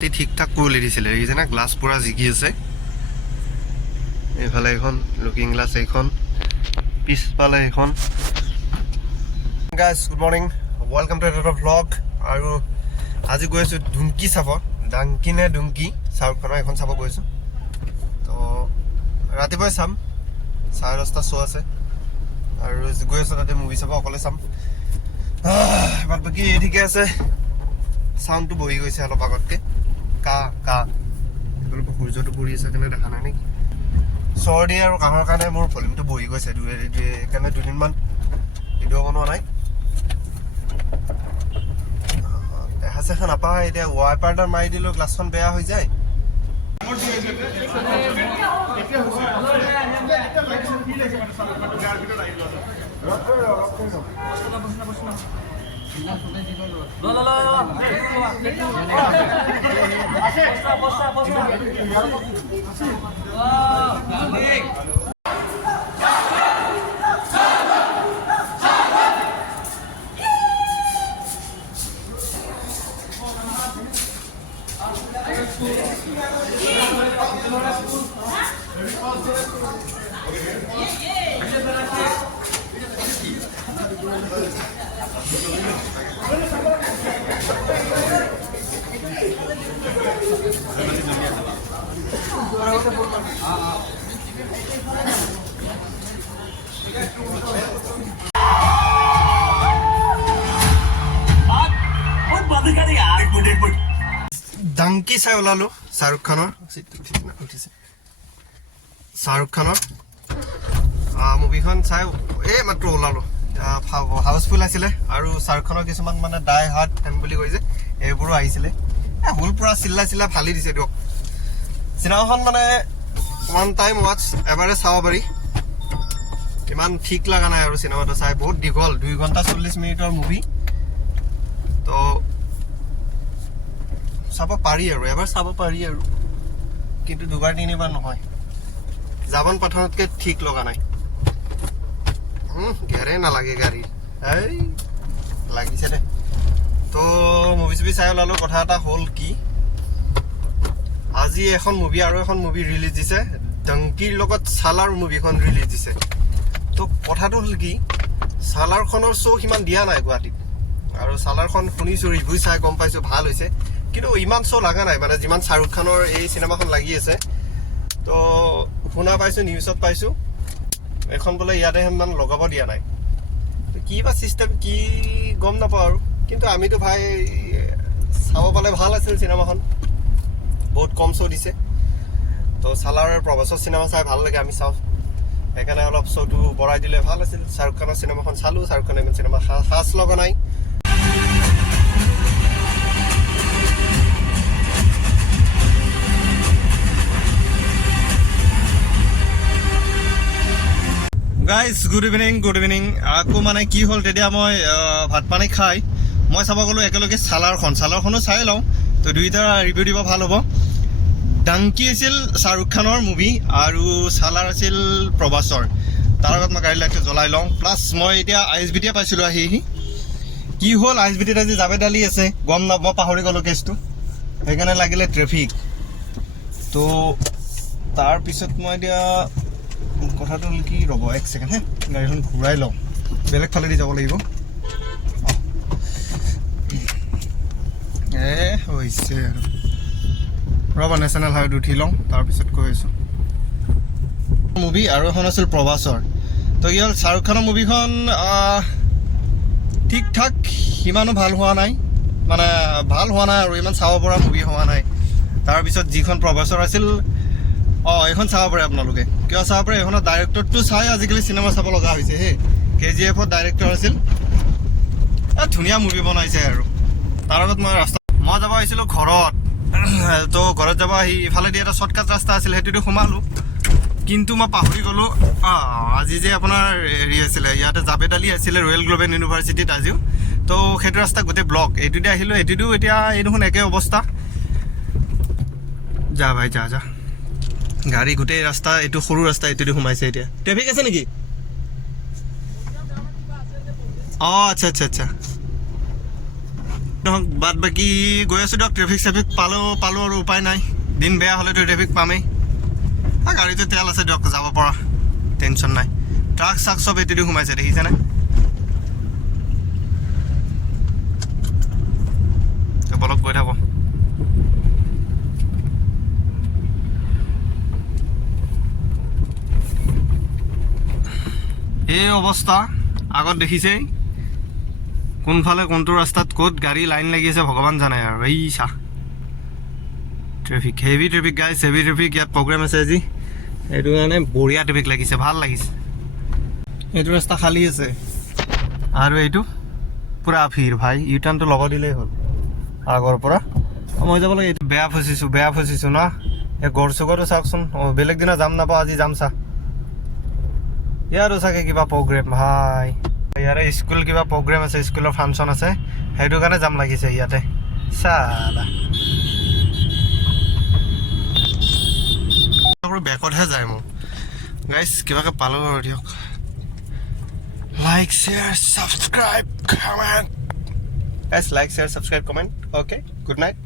ঠিকঠাক কৰি দিছিলে এই যে না গ্লাছ পুৰা জিকি আছে এইফালে এখন লুকিং গ্লাছ এইখন পিছফালে এখন guys good morning welcome to এটা ভ্লগ আৰু আজি গৈ আছোঁ ডুংকি চাব ডাংকি নে ডুংকি চাউথখনৰ এখন চাব গৈছোঁ তো ৰাতিপুৱাই চাম 10:30 শ্ব' আছে আৰু গৈ আছোঁ তাতে মুভি চাব অকলে চাম বাট বাকী ঠিকে আছে চাউণ্ডটো বহি গৈছে অলপ আগতকৈ কা কা এগুলো সূৰ্যটো পৰি আছে কাৰণে দেখা নাই নেকি চৰ্দি আৰু কাহৰ কাৰণে মোৰ ভলিউমটো বহি গৈছে সেইকাৰণে দুদিনমান ভিডিঅ' বনোৱা নাই দেখা চেখা নাপায় এতিয়া ৱাইপাৰডাল মাৰি দিলেও গ্লাছখন বেয়া হৈ যায় ডাংকি চাই ওলালো শাহৰুখ খানৰ মুভিখন চাই এই মাত্ৰ ওলালো হাউচফুল আছিলে আৰু শাহৰুখ খানৰ কিছুমান মানে ডাই হাৰ্ট ফেন বুলি কৈছে এইবোৰো আহিছিলে হুল পুৰা চিল্লা ফালি দিছে দিয়ক চিনেমাখন মানে ওৱান টাইম ৱাটচ এবাৰে চাব পাৰি ইমান ঠিক লগা নাই আৰু চিনেমাটো চাই বহুত দীঘল 2 ঘণ্টা 40 মিনিটৰ মুভি তো চাব পাৰি আৰু এবাৰ চাব পাৰি আৰু কিন্তু দুবাৰ তিনিবাৰ নহয় জাপান পাঠানতকৈ ঠিক লগা নাই ঘেৰে নালাগে গাড়ী এই লাগিছে দে তো মুভি চুভি চাই ওলালো কথা এটা হ'ল কি আজি এখন মুভি আৰু এখন মুভি ৰিলিজ দিছে ডাংকিৰ লগত চালাৰ মুভিখন ৰিলিজ দিছে তো কথাটো হ'ল কি চালাৰখনৰ শ্ব' সিমান দিয়া নাই গুৱাহাটীত আৰু চালাৰখন শুনিছোঁ ৰিভিউ চাই গম পাইছোঁ ভাল হৈছে কিন্তু ইমান শ্ব' লগা নাই মানে যিমান শাহৰুখ খানৰ এই চিনেমাখন লাগি আছে তো শুনা পাইছোঁ নিউজত পাইছোঁ এখন বোলে ইয়াতে সিমান লগাব দিয়া নাই কি বা চিষ্টেম কি গম নাপাওঁ আৰু কিন্তু আমিতো ভাই চাব পালে ভাল আছিল চিনেমাখন বহুত কম শ্ব' দিছে তো চালাৰৰ প্ৰভাসৰ চিনেমা চাই ভাল লাগে আমি চাওঁ সেইকাৰণে অলপ শ্ব'টো বঢ়াই দিলে ভাল আছিল শাহৰুখ খানৰ চিনেমাখন চালোঁ শাহৰুখ খানে ইমান চিনেমা সাজ লগা নাই গাইজ গুড ইভিনিং আকৌ মানে কি হ'ল তেতিয়া মই ভাত পানী খাই মই চাব গ'লোঁ একেলগে চালাৰখনো চাই লওঁ তো দুইটা ৰিভিউ দিব ভাল হ'ব ডাংকি আছিল শাহৰুখ খানৰ মুভি আৰু চালাৰ আছিল প্ৰভাসৰ তাৰ আগত মই গাড়ী লাইটটো জ্বলাই লওঁ প্লাছ মই এতিয়া ISBT পাইছিলোঁ আহি কি হ'ল ISBTত আজি জাবেদ আলি আছে গম মই পাহৰি গ'লোঁ কেছটো সেইকাৰণে লাগিলে ট্ৰেফিক তো তাৰপিছত মই এতিয়া কথাটো হ'ল কি ৰ'ব এক ছেকেণ্ড গাড়ীখন ঘূৰাই লওঁ বেলেগ ফালেদি যাব লাগিব হৈছে আৰু ৰ'বা নেশ্যনেল হাইৱেত উঠি লওঁ তাৰপিছত কৈ আছোঁ মুভি আৰু এখন আছিল প্ৰভাসৰ তো কি হ'ল শাহৰুখ খানৰ মুভিখন ঠিক ঠাক সিমানো ভাল হোৱা নাই মানে ভাল হোৱা নাই আৰু ইমান চাব পৰা মুভি হোৱা নাই তাৰপিছত যিখন প্ৰভাসৰ আছিল এইখন চাব পাৰে আপোনালোকে কিয় চাব পাৰে এইখনৰ ডাইৰেক্টৰটো চাই আজিকালি চিনেমা চাব লগা হৈছে KGF ডাইৰেক্টৰ আছিল ধুনীয়া মুভি বনাইছে আৰু তাৰ আগত মই যাব আহিছিলোঁ ঘৰত তো ঘৰত যাব আহি ইফালেদি এটা শ্বৰ্টকাট ৰাস্তা আছিল সেইটোতো সোমালোঁ কিন্তু মই পাহৰি গ'লোঁ আজি যে আপোনাৰ হেৰি আছিলে ইয়াতে জাবেদ আলি আছিলে ৰয়েল গ্লোবেল ইউনিভাৰ্চিটিত আজিও তো সেইটো ৰাস্তা গোটেই ব্লক এইটোতে আহিলোঁ এইটোতো এতিয়া এই দেখোন একে অৱস্থা যা ভাই যা গাড়ী গোটেই ৰাস্তা এইটো সৰু ৰাস্তা এইটোদি সোমাইছে এতিয়া ট্ৰেফিক আছে নেকি আচ্ছা নহওক বাদ বাকী গৈ আছোঁ দিয়ক ট্ৰেফিক চেফিক পালোঁ আৰু উপায় নাই দিন বেয়া হ'লেতো ট্ৰেফিক পামেই গাড়ীটো তেল আছে দিয়ক যাব পৰা টেনশ্যন নাই ট্ৰাক চাক চব এতিদি সোমাইছে দেখিছেনে বলক গৈ থাকোঁ এই অৱস্থা আগত দেখিছেই কোনফালে কোনটো ৰাস্তাত ক'ত গাড়ী লাইন লাগি আছে ভগৱান জানে আৰু এই চাহ ট্ৰেফিক হেভি ট্ৰেফিক গাইছ হেভি ট্ৰেফিক ইয়াত প্ৰগ্ৰেম আছে আজি এইটো কাৰণে বঢ়িয়া ট্ৰেফিক লাগিছে ভাল লাগিছে এইটো ৰাস্তা খালী আছে আৰু এইটো পূৰা ভিৰ ভাই ইউ টাৰ্ণটো ল'ব দিলেই হ'ল আগৰ পৰা মই যাব লাগে এইটো বেয়া ফচিছোঁ না এই গড় চুগৰো চাওকচোন বেলেগ দিনা যাম নাপাওঁ আজি যাম চা ইয়াৰো চাগে কিবা প্ৰগ্ৰেম ভাই ইয়াৰে স্কুল কিবা প্ৰগ্ৰেম আছে স্কুলৰ ফাংচন আছে সেইটো কাৰণে যাম লাগিছে ইয়াতে চালা বেকতহে যায় মোৰ গাইজ কিবাকে পালোঁ আৰু দিয়ক like share subscribe comment guys like share subscribe comment okay good night